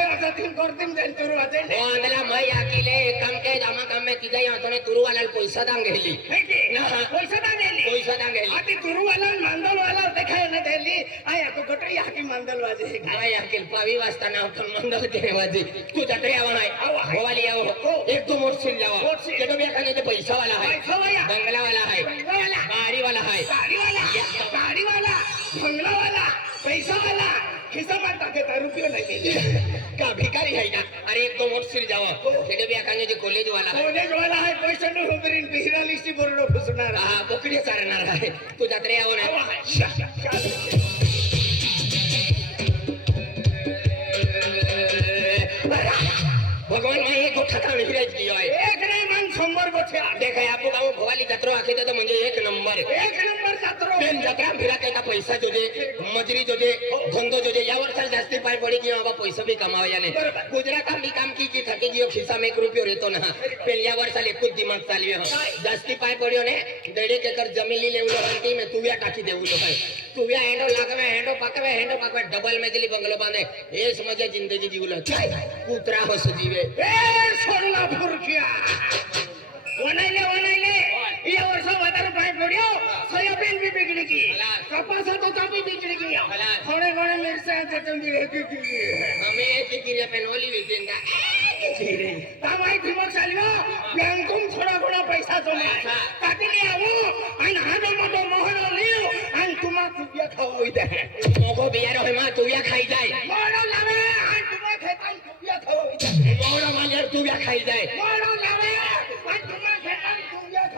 करतीन जाईल तुरु वाचे हो आंधला मग याकीले कम के दामा काम में तिजा यातोने तुरुवाला पैसा दांग गेली पैसा दांगेली? पैसा दांग गेली आती तुरुवाला मांदलवाला ते काय ना दिली आ याको गोटे याकी मांदल वाजे काय याकील पावी वाजता नाव पण मंगल के वाजे तू जत्रे आवा नाही होवाली यावं एक तो मोरशील जावा. मोरशील. केटो बेखाने ते पैसा वाला है पैसा वाला. बंगला वाला है बंगलावाला. गाडी वाला है गाडीवाला गाडीवाला. बंगलावाला. पैसावाला. खिसा पण टाके रुपये नाही दिले का भिकारी है ना? अरे एक तो मोरशील जावा. केटो बेखाने जे कॉलेज वाला है कॉलेजवाला आहे पैसा न होबरीन बिहिरालिस्टी बरोबर फुसणार. हा बोकडी आहे. तू जत्रे यावं नाही देखा आपको गाव भवाली जत्रो आखे तो म्हणजे एक नंबर एक नंबर जात्रो बेन जत्रा फिरा काही पैसा जोजे मजुरी जोजे धंदो जोजे या वर्षाला जास्ती पाय पडी की बाबा पैसा बी कमावया बरोबर. गुजरात बी काम की की थके जियो खिसा में एक रुपयो रहतो ना पेन या वर्षाला एकूच दिमाग चालवे हो जास्ती पाय पड्यो ने दीड एक एकर जमीन ली लेवलो हंती में तुव्या टाकी देऊ लो भाई तुव्या हेंडो लागवे हेंडो पकवे हेंडो पकवे डबल में दिली बंगलो बांधे हे समजे जिंदगी जीवलो कुत्रा हस जीवे ए सोडला फुरकिया ઓનાઈલે ઓનાઈલે ଇଏ ବର୍ଷ વધારે ભાઈ પડ્યો સોયાબીન બી બગડી ગઈ કપાસ હતો તો બી બગડી ગઈ થોડે ઘણે મિરસા હતા તો બી એકી ગઈ અમે એકી ગઈ પેન ઓલી વિજેન્ડા તમારી ધીમક ચાલ્યો બેંકમ થોડા ઘણા પૈસા જમા કાઢીને આવું અને હાડો મોટો મોહરો લીયો અને તુમા તુબિયા ખાવું દે મોગો બિયારો હેમાં તુબિયા ખાઈ જાય મોડો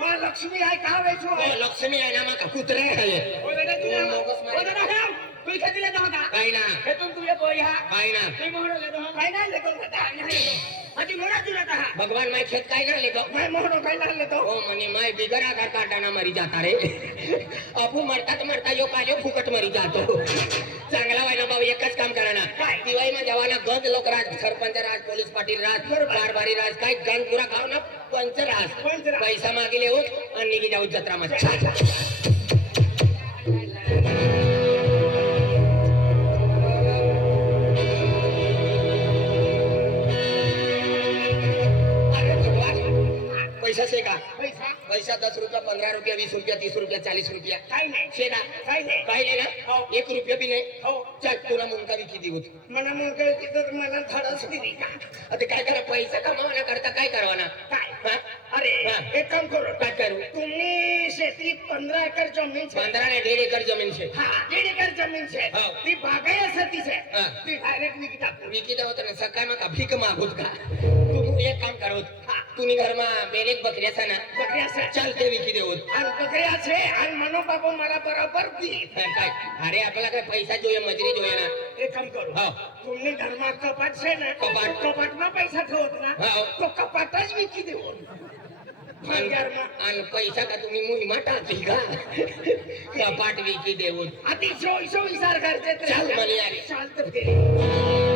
वा लक्ष्मी आहे का वेचो हो, ओ लक्ष्मी आहे ना मग कुत्रे आहे. हो, दिले का काही ना. तुम तुझे काही ना. हो. काही नाही. अजी मोरा जुरत हा भगवान माय खेत काय कर लेतो मैं मोहनो काय लाल लेतो ओ मने मैं बिगरा घर का डाना मरी जाता रे? अपू मरतात मरता यो काले फुकट मरी जातो. चांगला व्हायला भाऊ एकच काम करा ना दिवाळी मध्ये जवाना गज लोक राज सरपंच राज पोलीस पाटील राज बारबारी. राज काय गणपुरा गाव ना पंच राज. पैसा मागिले हो आणि निघी जाऊ जत्रा मध्ये. પૈસા છે કા? પૈસા પૈસા દસ રૂપિયા પંદર રૂપિયા વીસ રૂપિયા ત્રીસ રૂપિયા ચાલીસ રૂપિયા. કઈ નહીં. છે ના? કઈ નહીં. કઈ નહીં ના? એક રૂપિયા બી નહીં? હો. ચાલ તુરા મુનકાવી કીધી હોત મને મુનકાવી કીધું મને ધડસ કીધી અરે કાય કરે પૈસા કમાવાના કરતા કાય કરવાના? અરે એક કામ કરો. કાય કરું? તુમની શેત્રી પંદર એકર જમીન છે. પંદર ને દેડ એકર જમીન છે. દેડ એકર જમીન છે. તી ભાગયા સતી છે. તી ડાયરેક્ટ વિકી આપો. વિકી દો તને સકાયમાં ભીખ માંગો કા? मी एक काम करू तुम्ही घरमा बेरेक बकऱ्या सणा बकऱ्या सा चल ते विकी देऊ आणि बकऱ्या છે. आणि मनो बाबू मला बरोबर दी काय अरे आपला પૈસા જોઈએ મજરી જોઈએ ના. એક કામ કરો. હા. તમને ઘરમાં કપાટ છે ને કપાટ કપાટમાં પૈસા થવત ના. તો કપાટ જ વિકી દેવો. અને પૈસા કા તમે મુઈ માટા ગા કપાટ વિકી દેવું આથી સો સો વિચાર કરજે. ચાલ મને યાર. ચાલ તો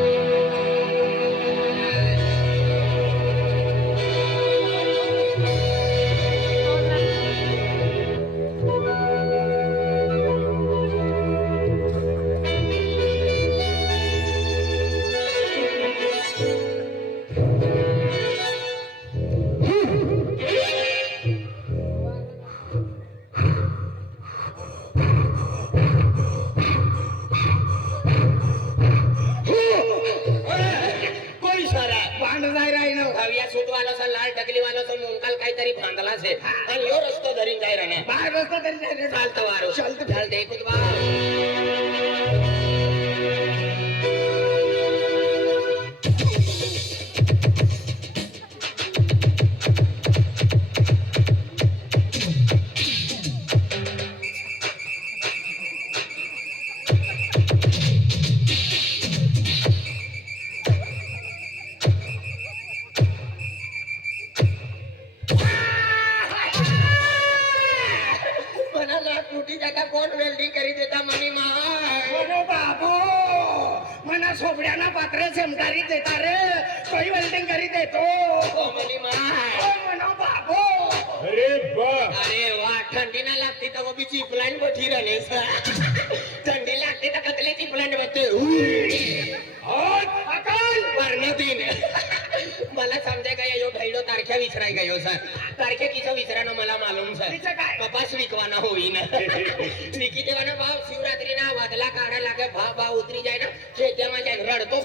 काहीतरी बांधला से आणि यो रस्तो धरीन जाय रे बाहेर रस्ता तरी जाय रे. चालतं वारो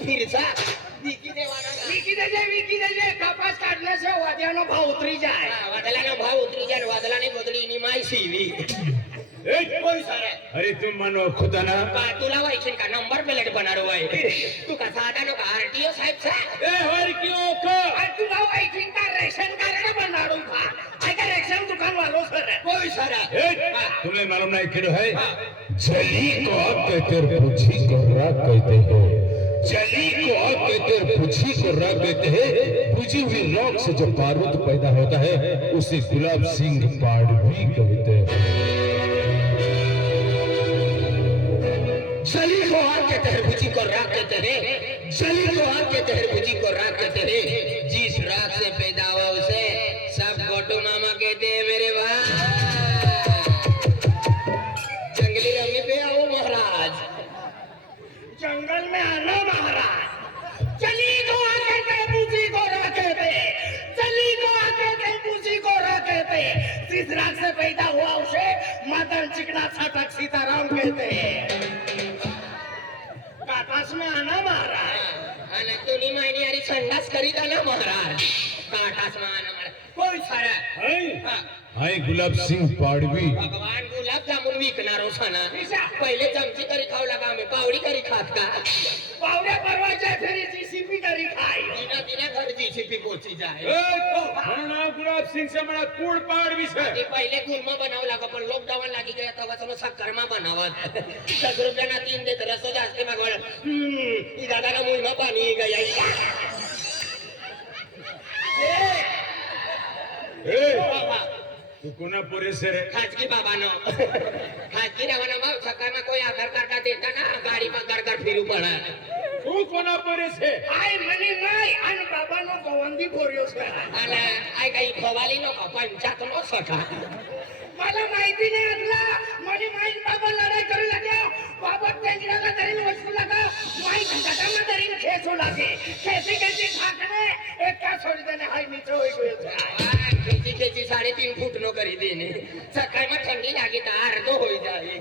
माझ्या रडतो फिरसा विकी देवाना ना. विकी देजे विकी देजे कपास काढण्याचे वाद्यानो भाव उतरी जाय हा, वादलानं भाव उतरी जाय वादलाने बदली निमाय शिवी ए, होय सर अरे तुम मानो खुदा ना का तुला व्हायचे का नंबर प्लेट बनारो आहे तू का साधा नको आरटीओ साहेब सा ए हर क्यों का आणि तुला वाईटिंग का रेशन कार्ड बनाडू का ऐका रेशन दुकान वालो सर होय सर ए, तुम्हें मालूम नहीं क्यों है जली को आप कहते कहते हैं जली को आप कहते और पूछी को राग कहते हैं। पूछी हुई राग से जो पार्वत पैदा होता है, उसे गुलाब सिंह पाड़वी कहते हैं। जली को आग हैं तरबूजी को राग कहते हैं। जली को आग हैं तरबूजी को राग कहते हैं। करीत ना महाराज काटास मान महाराज कोण सारा. हाय. गुलाब सिंह पाड़वी. भगवान गुलाब जामुन विकणार हो सना पहिले चमची करी खाऊ लागा आम्ही पावडी करी खात का? पावड्या परवाच्या फेरी जीसीपी करी खाई दिना दिना घर जीसीपी पोची जाय. नाम गुलाब सिंह से हमारा कूड़ पाड़वी से पहिले गुलमा बनावं लागा पण लॉकडाऊन लागी गया तेव्हा समज सक्करमा बनावत दस रुपयाना तीन देत रसो जास्त मागवळ हम्म दादाला मुलमा पाणी गया. तू कोणा पोरे से रे? खाजगी बाबानो. खाजगी रवाना भाव सकाळमा कोई आधार कार्ड देता ना गाडी पगार कर फिरू पडा तू कोणा पोरे से आई म्हणे नाही आणि बाबानो गवंदी पोरियो सर आणि आई काही खवाली नको पंचात नो सका मला माहिती नाही बाबा लढाई करू लागे बाबा टेंगराला तरी वस्तू लागा. माई घटाना तरी खेचू लागे. खेची खेची ठाकणे एका सोडी देणे हाय गयो खेची खेची साडेतीन फूट नो करी देणे. सकाळ मग थंडी लागे तर अर्ध होई जावे.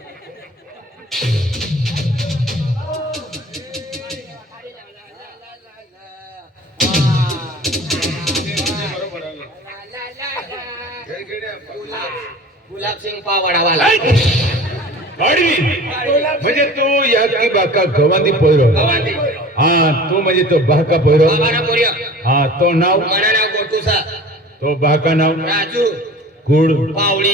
गुलाब सिंग पावडावाला म्हणजे तू या की बाका गवांदी पोयरो? हा तू म्हणजे तो बाका पोयरो? बाबाना पोरियो हा तो नाव? मना नाव गोटूसा. तो बाका नाव? राजू. गुड. पावडी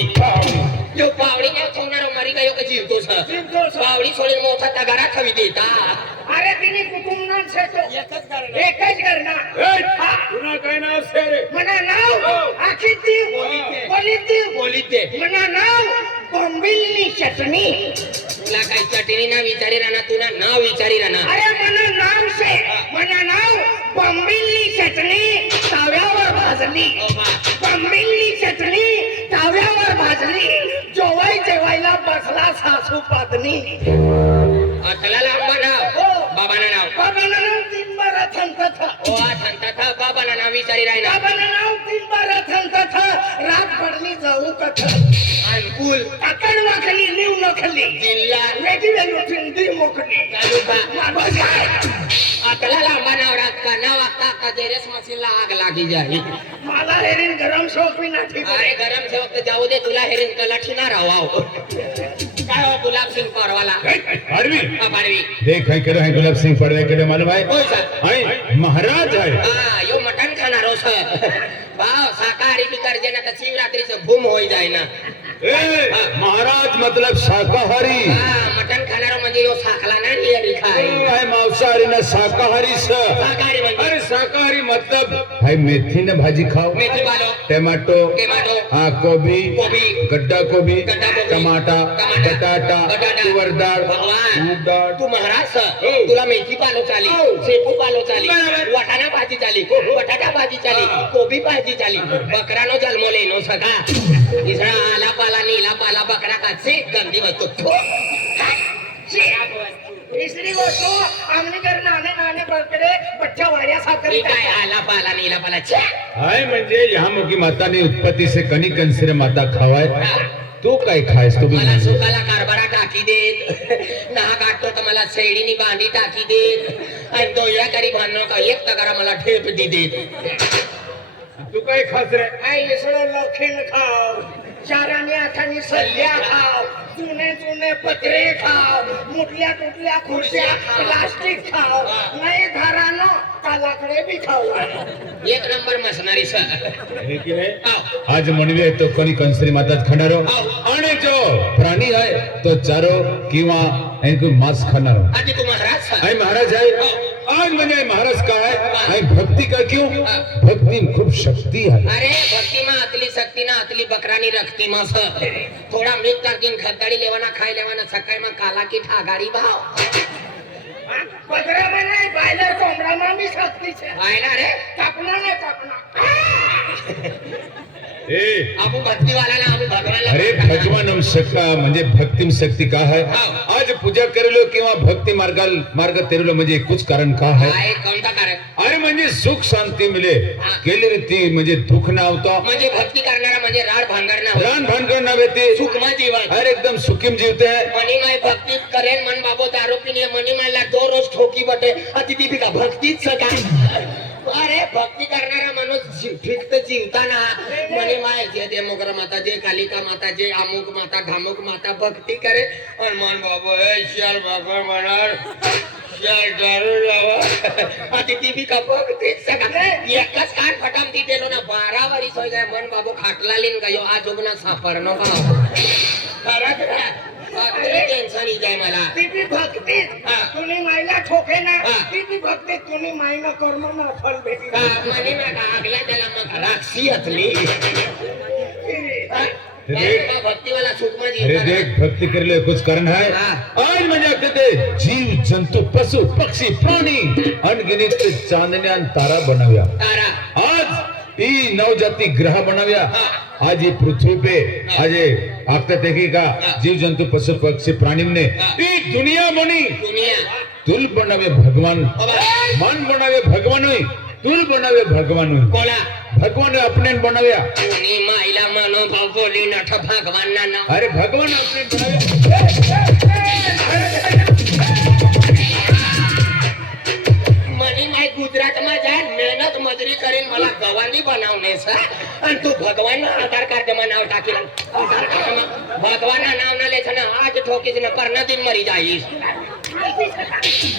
जो पावडी काय सोनारो मरी गयो का जीवतो सा जीवतो सा. पावडी सोडून मोठा तगारा खवी देता. अरे तिने कुटुंब ना छेतो एकच करणार. एकच करणार हा. तुला काय नाव से रे? म्हणा नाव? आखी ती? बोलीते. बोलीती? बोलीत. दे म्हणा नाव? बोंबिलनी चटणी. तुला काही चटणी ना विचारी राहणार तुला नाव विचारी राहणार. अरे म्हणा नाव से म्हणा नाव बोंबिलनी चटणी ताव्यावर भाजली. ओ बा. बोंबिलनी चटणी ताव्यावर भाजली. जेवाय जेवायला बसला सासू पादनी. अतला लांबा नाव हो. बाबाना नाव बाबाला नाव तीन बारा थंकथ ओ आ सांगता था बाबाला नाव विचारी राहिना बाबाला नाव तीन बारा थंकथ रात पडली जाऊ कथ. अनुकूल काकड वाखली निव नखली जिल्हा वेगळी वेगळी फिंदी मोकली तालुका. बस काय? अतला लांबा नाव रात का नाव आता का तेरेस मशीनला आग लागी जाई. मला हेरीन गरम शौक मी नाही. अरे गरम से वक्त जाऊ दे तुला हेरिन कलाठी ना राहाव काय हो गुलाब सिंग परवाला? पाड़वी. पाडवी. देख है केरो है गुलाब सिंह पाड़वे केरो मालूम है महाराज है हा यो मटण खाणार हो सर भाव शाकाहारी की करजे ना तर शिवरात्रीचं भूम होई जाय ना ए, महाराज मतलब शाकाहारी हा मटण खाणार यो साखला ना नियरी खाय है मांसाहारी ना शाकाहारी स. शाकाहारी म्हणजे? अरे शाकाहारी मतलब? है मेथी ने भाजी खाओ. मेथी पालो. टमाटो. टमाटो. हाँ गोभी गोभी, गड्ढा गोभी गड्ढा गोभी, टमाटा. टमाटा, बटाटा. बटाटा, तुवर डाळ. भगवान. मूग डाळ. तू महाराज हो. तुला मेथी पालो चाली. हो. शेपू पालो चाली. बरोबर. वाटाणा भाजी चाली. बटाटा भाजी चाली. कोबी भाजी चाली. बकरानो जन्मले नो इसरा आला पाला नीला पाला बकरा खाचे गंदी वस्तू. थू. तिसरी गोष्ट आमने घर नाणे नाणे बकरे बच्चा वाड्या साखर ही काय आला पाला नीला पाला छे! हाय म्हणजे यहाँ की माता ने उत्पत्ति से कनी कंसरे माता खावाय। तू काय खायस तू मला म्हणजे. सुकाला कारभारा टाकी देत. नाहा काढतो तर मला सैडीनी बांधी टाकी देत. आणि दोयरा करी भांडण का एक तगारा मला ठेप दी देत. तू काय खास रे? आई इसळं लौखीन खाव. चाराने आठाने सल्ल्या खाव. जुने जुने पत्रे खाव मुटल्या तुटल्या खुर्च्या प्लास्टिक खाव नाही घरानं कालाकडे बी खाऊ एक नंबर मसनारी सर हे की नाही आव. आज म्हणवे आहे तो कनी कंसरी माताच खाणारो आणि जो प्राणी आहे तो चारो किंवा एक मांस खाणार आधी तू महाराज सर आई महाराज आहे आज म्हणजे महाराज काय ભાઈ ભક્તિ કા ક્યું ભક્તિ ખૂબ શક્તિ હે અરે ભક્તિ માં આટલી શક્તિ ના આટલી બકરાની રક્તિ માં છે થોડા મિત કાકીન ખતડી લેવાના ખાઈ લેવાના સકાઈ માં કાલા કી ઠાગાડી ભાવ બકરા બનાય બાયલર કોમડા માં બી શક્તિ છે. બાયલર રે? કપના ને કપના. अरे भगवान शक्का म्हणजे भक्तिम शक्ती का है? हो. आज पूजा करेलो किंवा भक्ती मार्गाल मार्ग तेरलो म्हणजे कुछ कारण का है? अरे म्हणजे सुख शांती मिले. केली ती म्हणजे दुःख ना होता. म्हणजे भक्ती करणारा म्हणजे राड भांगर ना भांगर ना वेते सुखमा जीवन. अरे एकदम सुखीम जीवते है. मनी माय भक्ती करेन मन बाबो आरोपी ने मनी मायला दो रोज ठोकी बटे. अतिथि भी का भक्तीच सका अरे भक्ती करणारा माणूस जी- ठीक तर जीवताना मनी माय जे देमोगर माता जे कालिका माता जे अमुक माता धामुक माता भक्ती करे. आणि मन बाबो हे शाल भगवान म्हणार शाल दारू लावा. अति दीपिका भक्तीच सका एकच कान फटाम ती देलो ना बारा वारी सोय काय मन बाबो खाटला लिन का यो आजोबना सापडनो का खरंच रे. बापरे, टेन्शन येत आहे मला. ती बी भक्तीत. तुम्ही मायला ठोके ना. ती बी भक्तीत तुम्ही मायनं कर्म ना फल भेटी. का म्हणे ना का असली भक्तीवाला अरे देख भक्ती करेलो कुछ कारण है। आज म्हणजे कहते जीव जंतू पशु पक्षी प्राणी अनगिनित चांदण्या आणि तारा। बनव्या आज ई नवजाती ग्रह बनव्या आज ये पृथ्वी पे आज ये आपका देखिएगा जीव जंतु पशु पक्षी प्राणी ने ई दुनिया बनी। दुनिया। तुल बनावे भगवान। मन बनावे भगवान हुई। તું બનાવે ભગવાન ભગવાન આપણે બનાવ્યા. અરે ભગવાન આપણે મની માય ગુજરાતમાં જાય મહેનત મજૂરી કરીને મને ગવાની બનાવને સર અને તું ભગવાન ના આધાર કાર્ડમાં નામ ટાકી આધાર કાર્ડ ભગવાન ના નામ ના લે છે ને આજ ઠોકીશ ને પર નદી મરી જાય શાંતિ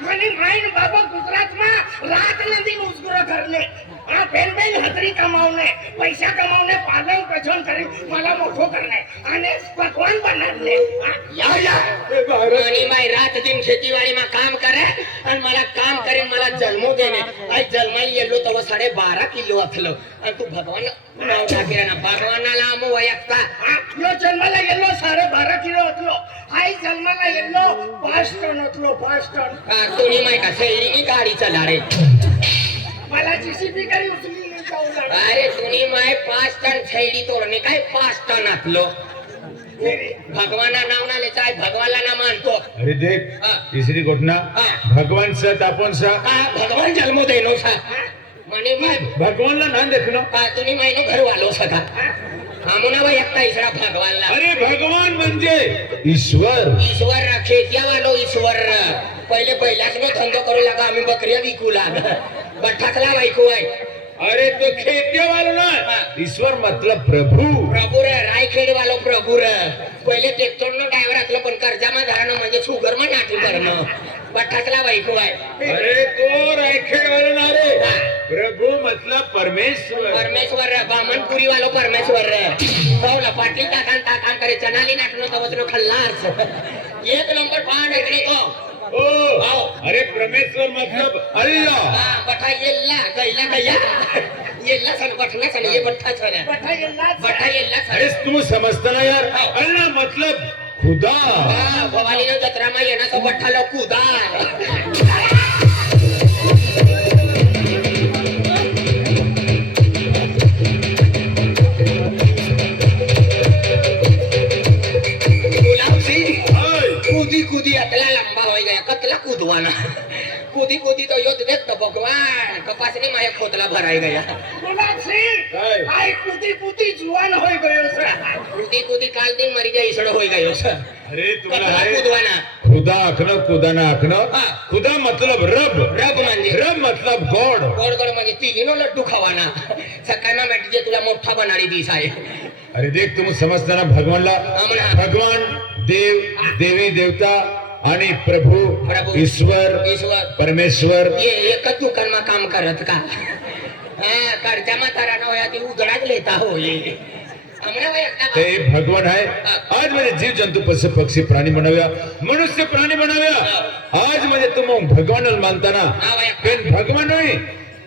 મને માઈન બાબા ગુજરાતમાં રાત નથી ઉસગુરો ઘરને. આ બેન બેન હતરી કમાવને પૈસા કમાવને પાલન પછોન કરી માલા મોટો કરને અને ભગવાન બનાવને મારી માઈ રાત દિન ખેતીવાડીમાં કામ કરે અને મારા કામ કરીને મારા જન્મો દેને આ જન્માઈ ગયેલો તો સાડે બાર કિલો અથલો અને તું ભગવાન નામ ઠાકીરાના ભગવાનના નામો વયકતા. યો જન્મ લઈ ગયેલો સાડે બાર કિલો અથલો આ જન્મ લઈ ગયેલો पाच टन होतलो पाच टन तुम्ही माय का? शैलीनी गाडी चला रे मला जीसीबी करी उचली नाही जाऊ लागला. अरे तुम्ही माय पाच टन छैडी तोडणे? काय पाच टन असलो भगवाना नाव ना लेचा भगवानला ना मानतो. अरे देख हा. तिसरी घटना. हा. भगवान सत आपण सा. का भगवान जन्म देनो सा म्हणे माय भगवानला ना. तुम्ही मायनो घर वालो सका आमुना बाई एकटा इसरा भगवानला अरे भगवान म्हणजे ईश्वर. ईश्वर खेत्या वालो ईश्वर. पहिले पहिल्याच नो धंदो करू लागा आम्ही बकऱ्या विकू लाग. बठाकला बायको आहे. अरे तो खेत्या वालो. ना ईश्वर मतलब प्रभु. प्रभू रे रायखेड वालो प्रभू रे. पहिले ट्रॅक्टर नो ड्रायव्हर असलो पण कर्जामा धरणं म्हणजे शुगर मा नाटू करणं बठाकला बायको आहे. अरे तो रायखेड वालो ना रे हा. प्रभु मतलब परमेश्वर. परमेश्वर बामनपुरी वालो परमेश्वर. पावला पाटील टाकान टाकान करे चनाली नाटनो तवसनो खल्लास. एक नंबर पांड इकडे को ओ आओ. अरे परमेश्वर मतलब अल्लाह. हा बठा येल्ला गैला गैया येल्ला सन बठना सन ये बठ्ठा सन बठा येल्लाच बठा येल्ला अरे सन तुम समझता ना यार? अल्लाह कपासनी माया खोतला भराई गया ગુલાબસિંહ કાંઈ. આય કૂદી કૂદી જુવાન હોઈ ગયો છે કૂદી કૂદી કાલ दिन मरी गया ईसड़ हो गयो છે अरे तुम्हाला कतला आहे कूदवाना खुदा आखणं खुदा ना आखणं हा. खुदा मतलब रब रब म्हणजे रब मतलब गॉड गोड गोड म्हणजे तिघीनो लड्डू खावाना सकाळना भेटजे तुला मोठा बनाडी दिस आहे अरे देख तुम समजताना भगवानला आम्हाला. भगवान देव देवी देवता आणि प्रभू. ईश्वर ईश्वर. परमेश्वर. ये एकच दुकानमा काम करत का? हा कडच्या म्हातारा होया ती उजडाच लेता हो ये. ते भगवान आहे. आज म्हणजे जीव जंतू पशु पक्षी प्राणी बनवूया. मनुष्य प्राणी बनवूया. आज म्हणजे तुम भगवान मानताना. पण भगवान नाही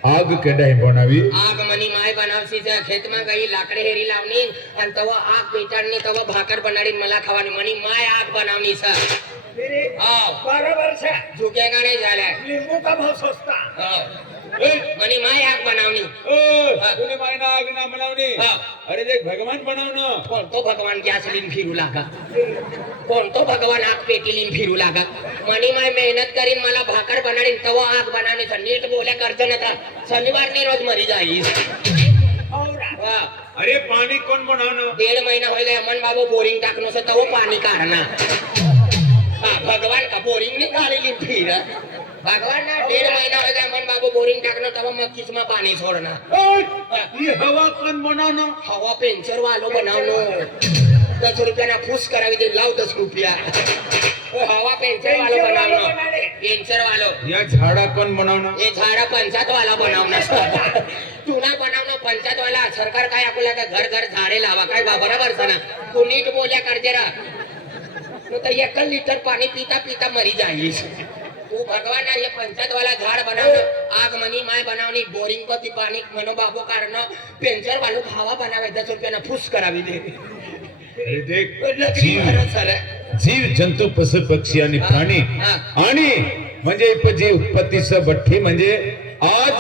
આગ કેડાય બનાવી આગ મની માય બનાવશી છે ખેતમાં ગઈ લાકડે હેરી લાવની અને તવો આગ પેટાડની તવો ભાકર બનાડીને મલા ખાવાની મની માય આગ બનાવની છે બરાબર છે ઝુકેગા નહીં ચાલે લીંબુ કા ભાવ સસ્તા હા मनी माय आग बनावणी तुने मायना आग ना बनवणे हा. अरे देख भगवान बनवणं. कोणतो भगवान गॅस लिन फिरू लागा? कोणतो भगवान आग पेटीलीन फिरू लागा? मनी माय मेहनत करीन मला भाकर बनाडीन तव आग बनावणी नीट बोल्या करत नका शनिवारनी रोज मरी जाईस. अरे पाणी कोण बनवणं? डेढ़ महीना हो गया अमन बाबू बोरिंग टाकने से तो वो पानी काढ़ना हाँ भगवान का बोरिंग नहीं काढ़ी फिर? भगवान ना डेढ़ महीना हो गया अमन बाबू बोरिंग टाकना तब मक्कीस में पानी छोड़ना ही हवा कोण बनवणं हवा पेंचर वालो बनावनो दस रुपया ना फूस करावी दे लाव दस रुपया वो हवा पेंचर वालो पेंचर वालो बनावनो बनावे. पेंचर वालो या झाडा कोण बनवणं ये झाड़ा पंचायत वाला बनावना चुना बनावना पंचायत वाला सरकार काय आपल्या का घर घर झाडे लावा काय बा बरोबर सना तू नीट बोल्या कर जरा न तर एक लिटर पाणी पिता पिता मरी जाईस तू भगवान ना ये पंचायत वाला झाड बनावणं आग मनी माय बनावणी बोरिंग को ती पाणी मनो बाबो काढणं पेंचर वालो खावा बनावे दस रुपयाना फुस करावी दे अरे देख नकली जीव भरत सर जीव जंतू पशु पक्षी आणि प्राणी हा. आणि म्हणजे जी उत्पत्तीचं बठ्ठी म्हणजे आज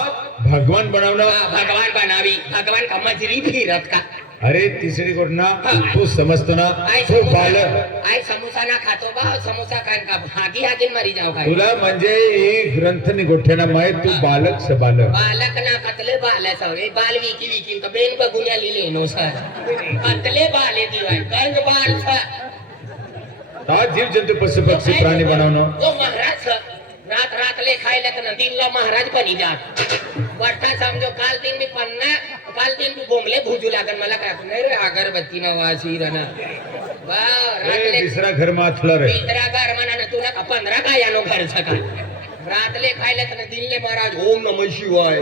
भगवान बनवणं भगवान बनावी भगवान का मजरी फिरत का अरे तिसरी गोष्ट ना तू समजतो ना आय तू बाल समोसा आय समोसा ना खातो बा समोसा खान का? हागी हागी मरी जाओ काय तुला म्हणजे ही ग्रंथनी गोठ्याना माहीत तू बालक स बालक. बालक ना कतले बाल सर ए बाल विकी विकी तो बेन बगुनिया लिले नो सर. कतले बाले दिवाय गंग बाल सर. जीव जंतू पशु पक्षी प्राणी बनवणं? महाराज सर. रात रात ले खायला तर दिन ला महाराज बनी जात वरता समजो काल दिन मी पन्ना काल दिन मी बोंबले भुजू लागन मला काय नाही रे अगरबत्ती न वासी रना वा रात ए, ले तिसरा घर माथला रे पितरा घर म्हणा तुला का पंधरा काय यानो घर सकाळ रातले खायला तर दिल्ले महाराज ओम नम शिवाय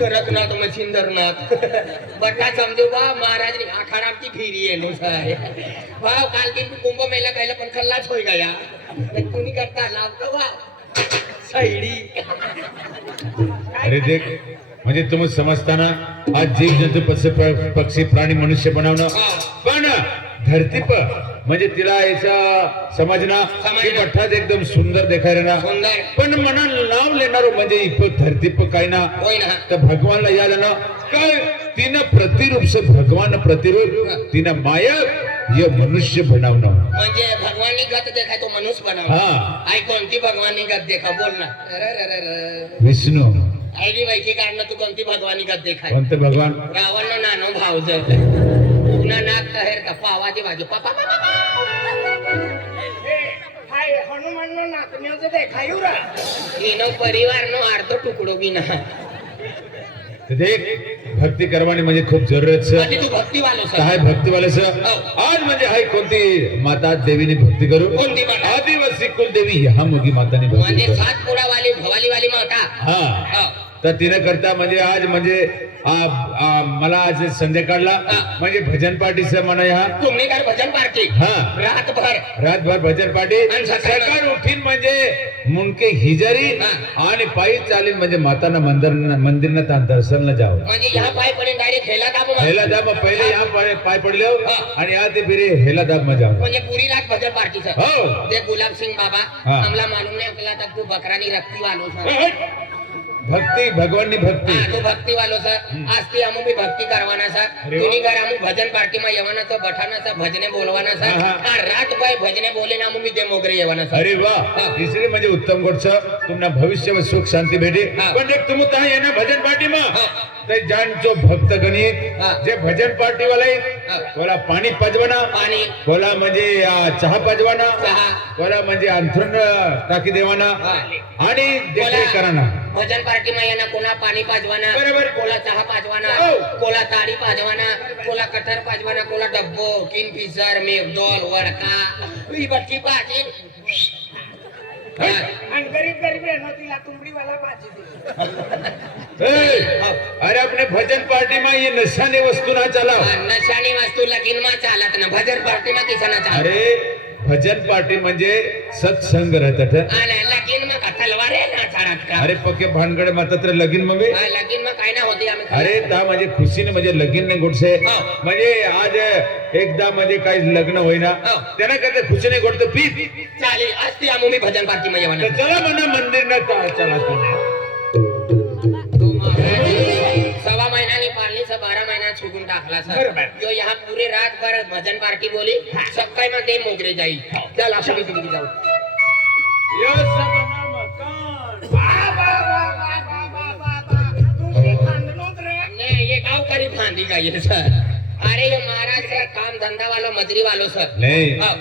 करकनाथ मच्छिंदरनाथ बट्टा समजू बा महाराज आखाडाची फिरी आहे नो साय वाव काल दिन कुंभ मेला खायला पण खल्लाच होई गया तर कुणी करता लावतो वा सैडी अरे देख म्हणजे तुम्ही समजताना आज जीव जंतू पक्षी प्राणी मनुष्य बनवणं पण धरती प म्हणजे तिला याचा समजना. मठात एकदम सुंदर देखायला ना. पण मना नाव लेणार म्हणजे इप धरती प काय ना. तर भगवानला याला ना काय तीन प्रतिरूप से भगवान प्रतिरूप तीन मायक ये मनुष्य बनावना म्हणजे भगवानी गत देखा तो मनुष्य बनावा हा. आई कोणती भगवानी गत देखा बोल ना. विष्णू. आईली तू कोणती भगवानी गत देखा कोणते भगवान? रावण नानो भाव जवळ पुन्हा नाक तहेर का पावाची भाजी पापा हनुमान नातन्याचं देखायू रा ना देख भक्ती करवानी म्हणजे खूप जरूरत सर. म्हणजे हाय भक्ती सर. हो. आज म्हणजे हाय कोणती माता देवीने भक्ती करू? कोणती आदिवासी कुलदेवी ह्या मुगी माताने भक्ती म्हणजे सात पुरावाली भवाली वाली माता. हा. हो. तर तिने करता म्हणजे आज म्हणजे मला आज संध्याकाळला. म्हणजे भजन पार्टीचं म्हणा ह्या तुम्ही कर भजन पार्टी. हा. रातभर. रातभर भजन पार्टी. आणि सकाळी- उठीन म्हणजे मुंडके हिजारी. आणि पायी चालीन म्हणजे माताना मंदिर मंदिरना त्या दर्शनला जावं. म्हणजे ह्या पाय पडून डायरेक्ट हेला दाब हेला दाब पहिले या पाय पाय पडले. आणि या ते फिरे हेला दाब मा जावं. म्हणजे पुरी रात भजन पार्टीचं. हो. ते गुलाब सिंग बाबा. आम्हाला मालूम नाही आपल्याला तू बकरानी रक्ती वालो सर भक्ती भगवाननी भक्ती हा तू भक्ती वालो सर आज ती अमू बी भक्ती करवाना सर अरे वा. तुम्ही घर अमू भजन पार्टी માં येवाना बठाना सर भजने बोलवाना सर हा, हा. आ रात भाई भजने बोले ना अमू बी ते मोगरे येवाना सर अरे वा हा. तिसरी म्हणजे उत्तम गोष्ट तुम्हाला भविष्य सुख शांती ते ज्यांचो भक्त गणित. जे भजन पार्टी वाले. बोला पाणी पाजवाना पाणी बोला म्हणजे चहा पाजवाना चहा. बोला म्हणजे अंथरून टाकी देवाना. आणि देखरेख कराना भजन पार्टी માં येना कोणा पाणी पाजवाना बरोबर. कोला चहा पाजवाना हो. कोला ताडी पाजवाना कोला कटर पाजवाना कोला डब्बो किन फिशर मेघडोल वडका ही बट्टी पाजी. आणि गरीब गरीब आहे ना तिला तुंबडीवाला भाजी दे ए, अरे अपने भजन पार्टी में ये नशाने वस्तु ना चलाओ नशानी वस्तू लगीन માં चालत ना भजन पार्टी માં किसना चालत अरे भजन पार्टी म्हणजे सत्संग राहतात हं. आणि लगीन માં का तलवार आहे ना चालत का अरे पक्के भानगड मात्र तर लगीन मग बे. हा, लगीन માં काय ना होती आम्ही अरे ता म्हणजे खुशीने म्हणजे लगीन नाही गोडसे हा. म्हणजे आज एकदा म्हणजे काही लग्न होईना हा. त्यांना करते खुशीने गोडतो पी चालेल आज ती आम्ही भजन पार्टी માં तर येवाना चला म्हणा मंदिर ना चला तुम्ही टाकला सर. बरोबर. यहाँ पूरे रात भर भजन पार्टी बोली सकाळी मग ते मोगरे जाईल. चल आपण जाऊ. रे. नहीं ये गावकरी फांदी का ये सर. अरे ये महाराज सर काम धंधा वालो मजरी वालो सर. नाही हा.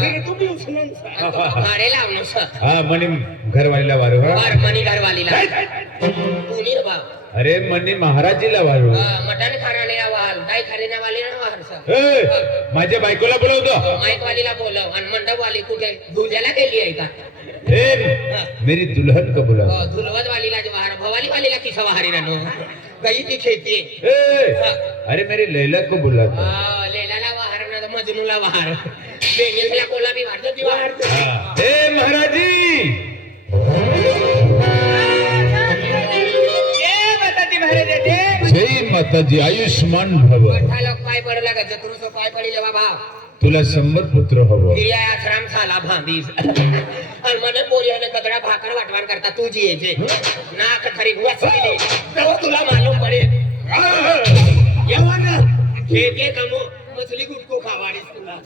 फिर तू भी उचलून जा. आणि तो भाडे लावनो सर. हा म्हणे घरवालीला वारू हा. बार घरवालीला. भाव अरे म्हणे महाराजीला हा, मटण खाणारे वाल दाई खाणे वाली ना सर? माझ्या बायकोला बोलवतो. माईक वालीला बोलव. आणि मंडप वाली कुठे? धुल्याला गेली आहे का? ए मेरी दुल्हन को बुला हो, धुलवत वालीला जवाहर भवाली वालीला किसा वाहारी रानो गई की खेती. ए, अरे मेरी लैला को बुला हा, लेलाला वाहार ना मजनूला वाहार बेंगेसला कोला बी वाढतो ती वाढतो हाँ। ए महाराजी! माताजी आयुष्मान भव. अठ्ठाला पाय का जत्रूचं पाय पडले बाबा. तुला शंभर पुत्र हवं. आश्रम झाला भांबी आणि मला पोरीने भाकर वाटवार करता तुझी यायचे नाक खरी वाचली तेव्हा तुला मालूम पडे येवा ना. हे ते कमो मछली गुटको खावाडीस तुला.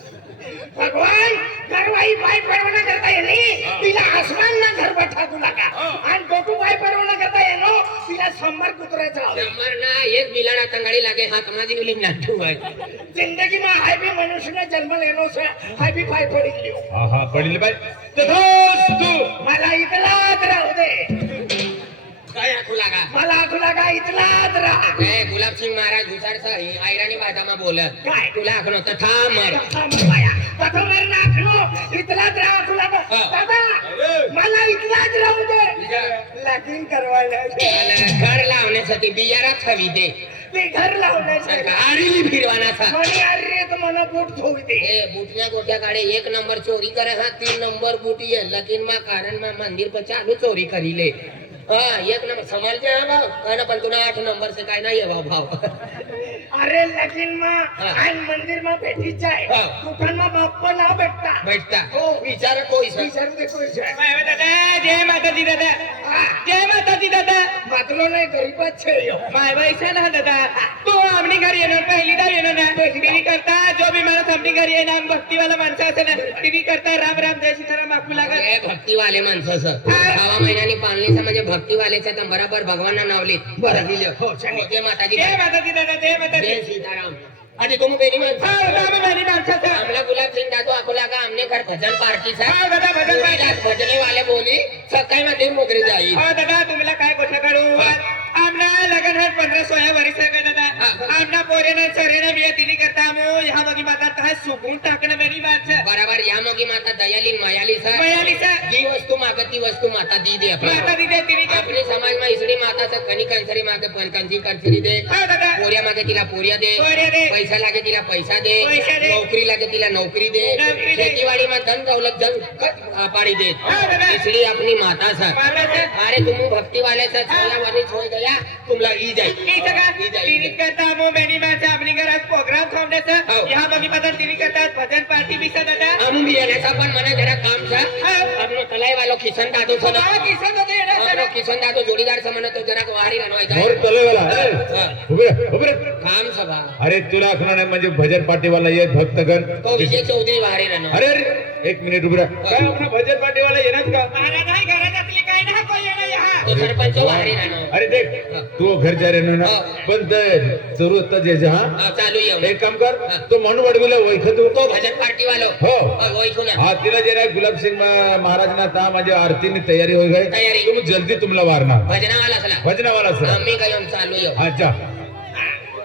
भगवान घरवाई पाय परवाना करता येणे तिला आसमान ना घर बैठा तुला का आणि गोटू पाय परवाना करता येनो तिला शंभर कुत्र्याचा शंभर ना एक बिलाडा तंगाडी लागे हात माझी उली नाटू आहे. जिंदगी में हाय भी मनुष्य ने जन्म लेनो से हाय भी पाय पडी लियो हा हा पडले बाय तथास्तु मला इथलाच राहू दे. काय आखू लागा? मला आखू लागा इथलाच राहा. ए गुलाब सिंग महाराज हुसार सर ही आयराणी काय? तुला तथा मर तथा मेरे नाखनो इथलाच राहा तुला. दादा मला इथलाच राहू दे. लगीन करवायला मला घर लावण्यासाठी बियारात हवी दे. ते घर लावण्यासाठी. अरे बोट दे. ए बुटल्या गोट्या काढे एक नंबर चोरी करे हा तीन नंबर बुटी है लेकिन मा कारण मा मंदिर पर चालू चोरी करी ले हाँ एक नंबर संभाल के हाँ भाव काय ना पण तुला आठ नंबर से काय नाही आहे भाव भाव अरे लगीन मा हा. आणि मंदिर मा भेटी जाय हा. दुकान मा बाप्पा नाव भेटता बैठता हो. विचार कोई सर विचारू दे कोई जाय दादा जय माताजी दादा जय माताजी दादा मातलो नाही गरीबच छे यो माय वैसा ना दादा तू आमनी घरी येणार पहिली दाव येणार ना तिने करता जो भी माणूस आमनी घरी येणार भक्तीवाला माणसं असे ना तिने करता राम राम जय सीताराम बापू लागत ए भक्तीवाले माणसं सर सहा महिन्यानी पाळणीचं म्हणजे भक्तीवालेच्या तर बराबर भगवानना नावली बरं. दिलं हो जय माताजी. जय माताजी दादा जय माताजी. जय सीताराम. आणि हा, राम वाली माणसाचं आमला गुलाब सिंग दादू अकोला का हमने घर भजन पार्टी सा हा दादा भजन पाहिजे भजने वाले बोली सकाळी मध्ये मोकरी जाईल. हो दादा तुम्हाला काय गोष्ट काढू आमना लग्न पंधरा सोळा वर्ष આમના પોરેના સરેના બે દિલી કરતા અમે યહા મગી માતા તા સુકૂન ટાકને મેરી વાત છે બરાબર યહા મગી માતા દયાલી માયાલી છે માયાલી છે જે વસ્તુ માગતી વસ્તુ માતા દી દે આપણે માતા દી દે તિની આપણે સમાજમાં ઈસડી માતા છે કની કંસરી માગે પણ કંસી કંસરી દે પોરિયા માગે તિલા પોરિયા દે પૈસા લાગે તિલા પૈસા દે નોકરી લાગે તિલા નોકરી દે ખેતીવાડીમાં ધન દૌલત ધન પાડી દે ઈસડી આપની માતા છે અરે તુમ ભક્તિ વાલે છે છોલા વાની છોડ ગયા તુમ લગી જાય ઈ જગા ઈ જાય ई जाए तिने करता मो बेनी माझा आपली घरात प्रोग्राम थांबण्याचं हो. ह्या बघी बदल तिने करतात भजन पार्टी बी दादा हम भी येण्याचा पण મને જરા કામ છે હા. આપનો તલાઈ વાલો કિશન દાદો છે ને हा, किसन दादा येणार આપણો सगळं. કિશન દાદો જોડીદાર છે મને તો જરાક વારી રાનો और तलेवाला હા. उभे रे, उभे रे. કામ સભા अरे तुला आखणार नाही म्हणजे भजन पार्टीवाला ये भक्तगण तो विजय चौधरी वारी रानो अरे अरे एक मिनिट उभे राहा. काय आपला भजन पार्टीवाला येणार का महाराज आहे तो सरपंच अरे देख तू घर जा रे ना. पण ते जरूर जे जे हा. चालू येऊ एक काम कर तो म्हणून वडविला ओळख तू तो भजन पार्टी वालो हो. ओळखू ना हा तिला जे नाही गुलाब सिंग महाराज ना ता म्हणजे आरतीनी तयारी होई गई तयारी. जल्दी तुमला वारणार. भजनावाला असला भजनावाला सर आम्ही काय चालू येऊ अच्छा.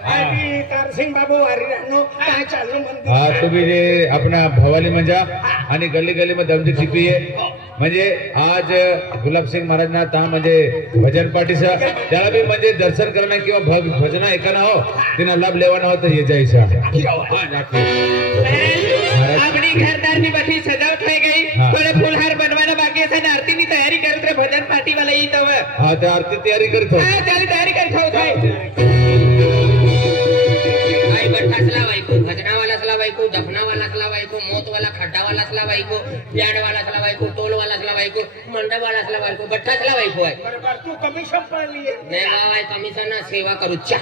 आणि तारसिंग बाबू वारी राहणो काय चालू म्हणते हा तुम्ही जे आपला भवाली मंजा आणि गल्ली गल्ली मध्ये दमची चिपी आहे म्हणजे आज गुलाबसिंग महाराज ना ता म्हणजे भजन पार्टीचा त्याला बी म्हणजे दर्शन करणं किंवा भग भजना ऐकणं हो तिनं लाभ लेवाना हो तर ये जायचं हा, नक्की. આપણી ઘરદારની બધી સજાવટ થઈ ગઈ હા. થોડે ફૂલહાર બનવાના બાકી છે અને આરતીની તૈયારી કરત રે ભજન પાર્ટી વાળા ઈ તો હવે. हा त्या आरती तयारी करतो હા ચાલી તૈયારી કરી ખાવ થાય वालासला बायको प्याड वालासला बायको टोल वालासला बायको मंडप वालासला बायको भट्टासला बायको आहे. तू कमिशन पाहिली नाही बाबा कमिशन सेवा करू. चा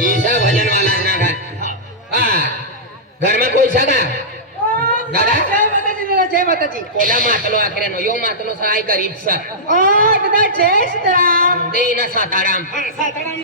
ईसा भजन वाला ना का हा. घर में कोई सगा दादा? जय माताजी दादा जय माताजी. कोला मातलो आखरेनो यो मातलो साय गरीब सा ओ दादा जय सीताराम. देना साताराम. साताराम.